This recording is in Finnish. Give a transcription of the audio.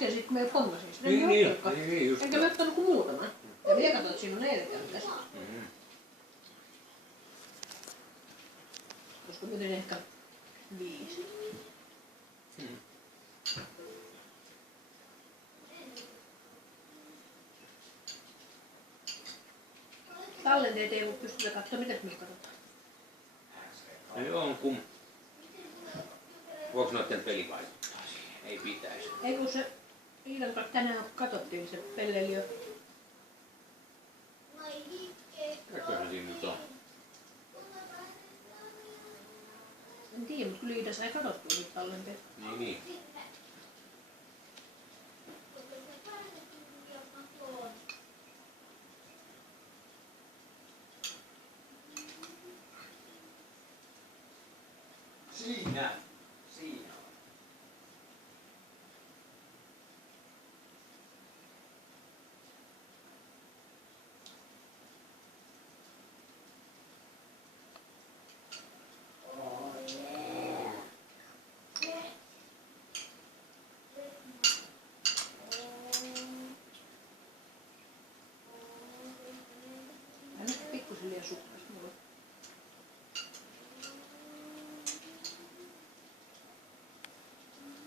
äsken sit me pommasin sitä. Niin, just. Enkä me ottanut kuin muutaman. Ja minä katsoin, että siinä on 4 tässä. Koska mä tein ehkä 5. Tallenteet ei voi pystytä katsomaan, mitä me katsotaan. Ei on kum. Voiko noiden peli vaikuttaa siihen? Ei pitäisi. Ei kun se Iidan kanssa tänään katsottiin se pelleili jo. Mikäkö se siinä nyt on? En tiedä, mutta kyllä Iida sai katsottua nyt tallenteet. Niin. Siinä on. Hän on pikkusen liian sukkasi.